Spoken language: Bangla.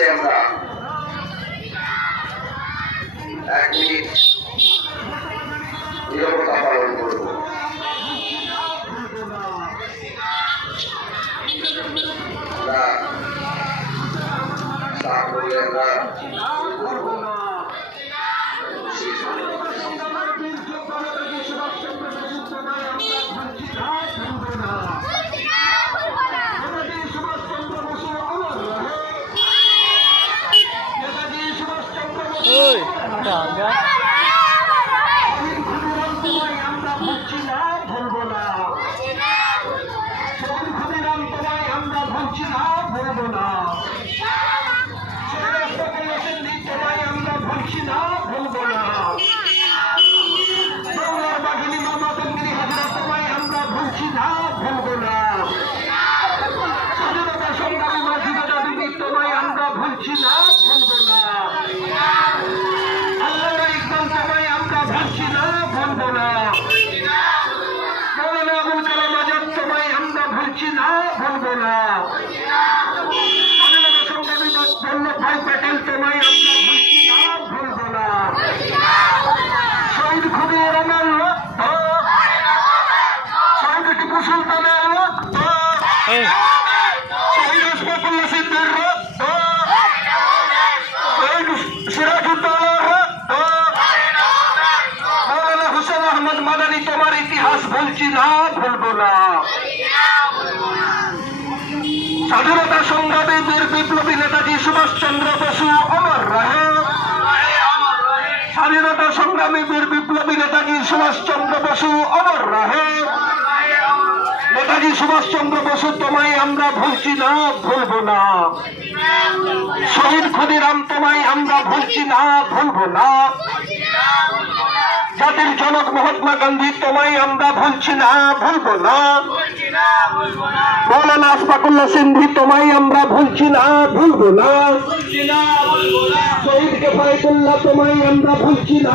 এসেছি আমরা। এক মিনিট। নিরবতা পালন করব। আমরা অমর রহে। টাকা শহীদ ক্ষুদিরাম তোমায় আমরা ভুলছি না ভুলবো না শহীদ ক্ষুদিরাম তোমায় আমরা ভুলছি না ভুলবো না শহীদ রাষ্ট্রপতি সিন্ধি তোমায় আমরা ভুলছি না ভুলবো না বাংলার বাঘিনী মামা তঙ্গিনী হাজরা তোমায় আমরা ভুলছি না ভুলবো না স্বাধীনতা সংগ্রামী মাঝি দাদা দিদি তোমায় আমরা ভুলছি না ভুলবো না আল্লাহ ইকবাল তোমায় আমরা ভুলছি না ভুলবো না মৌলানা আবুল কালাম আজাদ তোমায় আমরা ভুলছি না ভুলবো না স্বাধীনতা সংগ্রামী বল্লভ ভাই প্যাটেল তোমায় আমরা ভুলছি না ভুলবো না শহীদ খুদির আমার রক্ত শহীদ টিপু সুলতানের রক্ত এই শহীদ আশফাকুল্লাহ সিদ্দির রক্ত শহীদ সিরাজউদ্দৌলার রক্ত মৌলানা হুসেন আহমদ মাদানী তোমার ইতিহাস ভুলছি না ভুলবো না। স্বাধীনতা সংগ্রামে বীর বিপ্লবী নেতাজি সুভাষচন্দ্র বসু, অমর রহে। স্বাধীনতা সংগ্রামী বীর বিপ্লবী নেতাজি সুভাষচন্দ্র বসু, অমর রহে। নেতাজি সুভাষচন্দ্র বসু, তোমায় আমরা ভুলছি না, ভুলব না। শহীদ ক্ষুদিরাম, তোমায় আমরা ভুলছি না, ভুলবো না। জাতির জনক মহাত্মা গান্ধী, তোমায় আমরা ভুলছি না, ভুলব না। আশফাকুল্লাহ সিন্ধি তোমায় আমরা ভুলছি না ভুলবো না। শহীদ কেফায়তুল্লাহ তোমায় আমরা ভুলছি না।